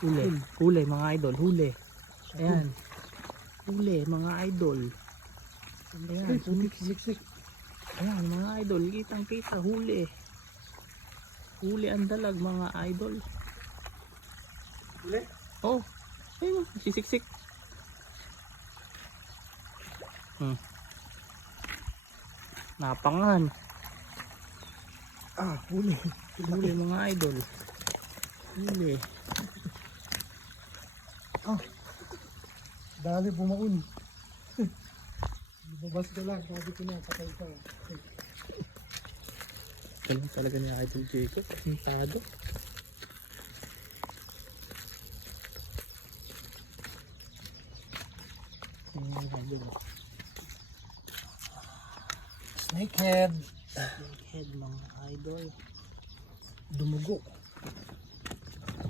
Huli. Huli mga idol. Huli. Ayan. Huli mga idol. Ayan. Siksik. Ayan mga idol. Kitang kita. Huli. Huli ang dalag mga idol. Huli? Oh. Ayun. Sisiksik. Napangan. Huli. Huli mga idol. Huli. Dali bumaon. Lumabas ka lang, sabi ko na, patay ka. Galing talaga ni Idol Jacob. Pintado. Snakehead. Head mga idol. Dumugo.